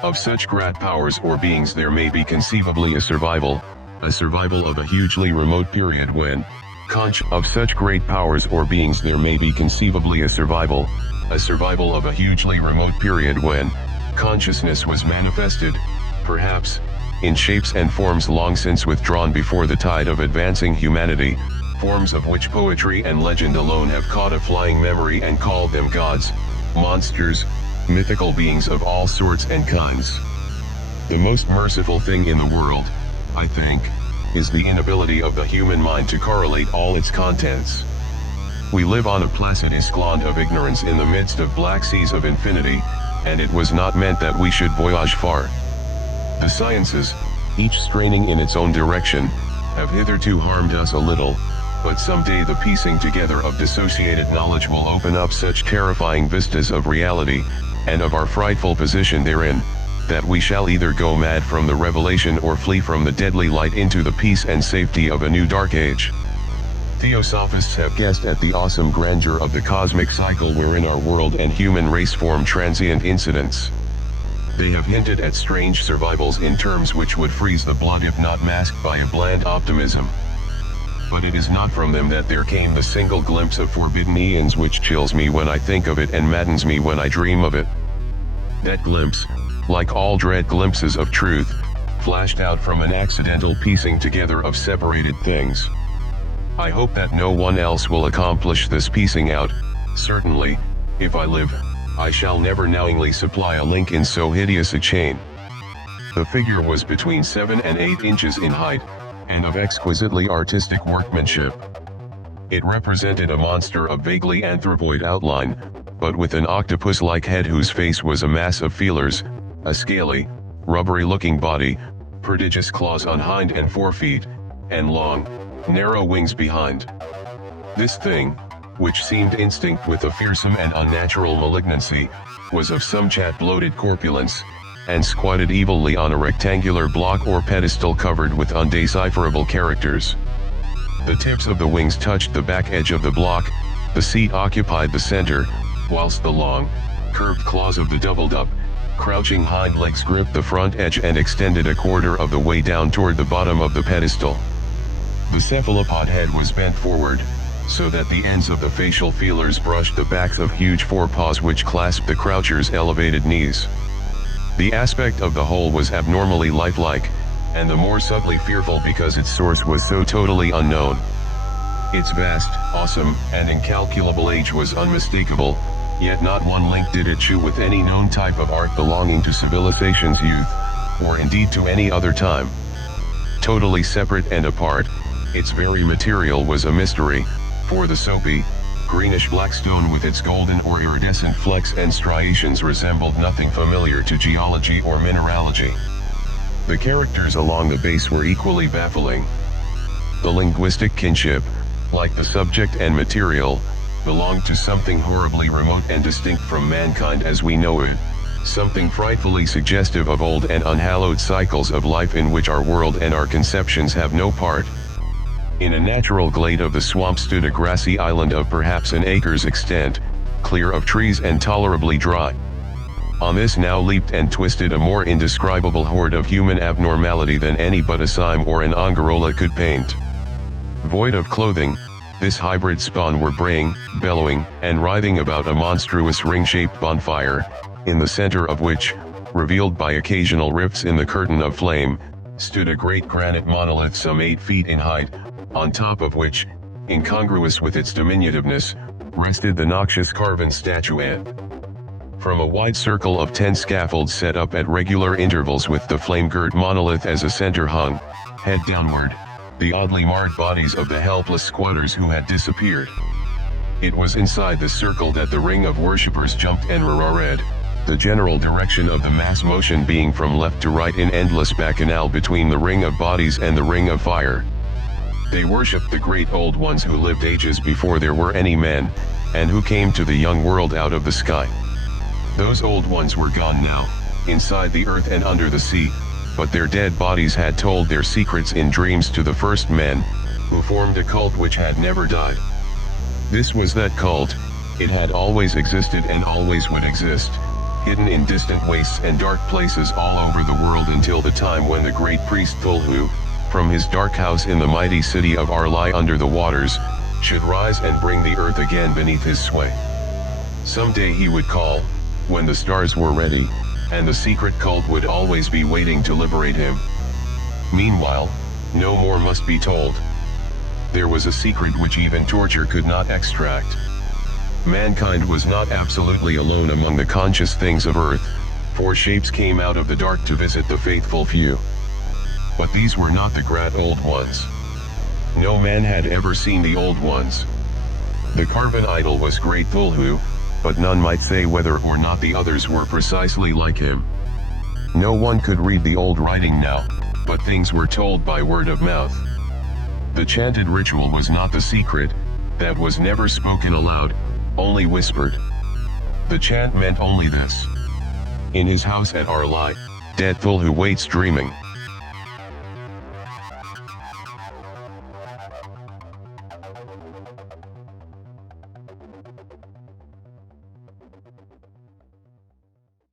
Of such great powers or beings there may be conceivably a survival of a hugely remote period when, of such great powers or beings there may be conceivably a survival of a hugely remote period when, consciousness was manifested, perhaps, in shapes and forms long since withdrawn before the tide of advancing humanity, forms of which poetry and legend alone have caught a flying memory and called them gods, monsters, mythical beings of all sorts and kinds. The most merciful thing in the world, I think, is the inability of the human mind to correlate all its contents. We live on a placid island of ignorance in the midst of black seas of infinity, and it was not meant that we should voyage far. The sciences, each straining in its own direction, have hitherto harmed us a little, but someday the piecing together of dissociated knowledge will open up such terrifying vistas of reality, and of our frightful position therein, that we shall either go mad from the revelation or flee from the deadly light into the peace and safety of a new dark age. Theosophists have guessed at the awesome grandeur of the cosmic cycle wherein our world and human race form transient incidents. They have hinted at strange survivals in terms which would freeze the blood if not masked by a bland optimism. But it is not from them that there came the single glimpse of forbidden eons which chills me when I think of it and maddens me when I dream of it. That glimpse, like all dread glimpses of truth, flashed out from an accidental piecing together of separated things. I hope that no one else will accomplish this piecing out. Certainly, if I live, I shall never knowingly supply a link in so hideous a chain. The figure was between 7 and 8 inches in height, and of exquisitely artistic workmanship. It represented a monster of vaguely anthropoid outline, but with an octopus-like head whose face was a mass of feelers, a scaly, rubbery-looking body, prodigious claws on hind and forefeet, and long, narrow wings behind. This thing, which seemed instinct with a fearsome and unnatural malignancy, was of some chat-bloated corpulence, and squatted evilly on a rectangular block or pedestal covered with undecipherable characters. The tips of the wings touched the back edge of the block, the seat occupied the center, whilst the long, curved claws of the doubled-up, crouching hind legs gripped the front edge and extended a quarter of the way down toward the bottom of the pedestal. The cephalopod head was bent forward, so that the ends of the facial feelers brushed the backs of huge forepaws which clasped the croucher's elevated knees. The aspect of the whole was abnormally lifelike, and the more subtly fearful because its source was so totally unknown. Its vast, awesome, and incalculable age was unmistakable, yet not one link did it chew with any known type of art belonging to civilization's youth, or indeed to any other time. Totally separate and apart, its very material was a mystery, for the soapy, greenish-black stone with its golden or iridescent flecks and striations resembled nothing familiar to geology or mineralogy. The characters along the base were equally baffling. The linguistic kinship, like the subject and material, belonged to something horribly remote and distinct from mankind as we know it, something frightfully suggestive of old and unhallowed cycles of life in which our world and our conceptions have no part. In a natural glade of the swamp stood a grassy island of perhaps an acre's extent, clear of trees and tolerably dry. On this now leaped and twisted a more indescribable horde of human abnormality than any but a Sime or an Angarola could paint. Void of clothing, this hybrid spawn were braying, bellowing, and writhing about a monstrous ring-shaped bonfire, in the center of which, revealed by occasional rifts in the curtain of flame, stood a great granite monolith some 8 feet in height, on top of which, incongruous with its diminutiveness, rested the noxious carven statuette. From a wide circle of 10 scaffolds set up at regular intervals with the flame-girt monolith as a center hung, head downward, the oddly marred bodies of the helpless squatters who had disappeared. It was inside the circle that the ring of worshippers jumped and roared, the general direction of the mass motion being from left to right in endless bacchanal between the ring of bodies and the ring of fire. They worshipped the great old ones who lived ages before there were any men, and who came to the young world out of the sky. Those old ones were gone now, inside the earth and under the sea, but their dead bodies had told their secrets in dreams to the first men, who formed a cult which had never died. This was that cult. It had always existed and always would exist, hidden in distant wastes and dark places all over the world until the time when the great priest Thulhu, from his dark house in the mighty city of Arlai under the waters, should rise and bring the earth again beneath his sway. Someday he would call, when the stars were ready, and the secret cult would always be waiting to liberate him. Meanwhile, no more must be told. There was a secret which even torture could not extract. Mankind was not absolutely alone among the conscious things of earth, for shapes came out of the dark to visit the faithful few. But these were not the great old ones. No man had ever seen the old ones. The carven idol was great Thulhu, but none might say whether or not the others were precisely like him. No one could read the old writing now, but things were told by word of mouth. The chanted ritual was not the secret, that was never spoken aloud, only whispered. The chant meant only this. In his house at Arlai, dead Thulhu waits dreaming.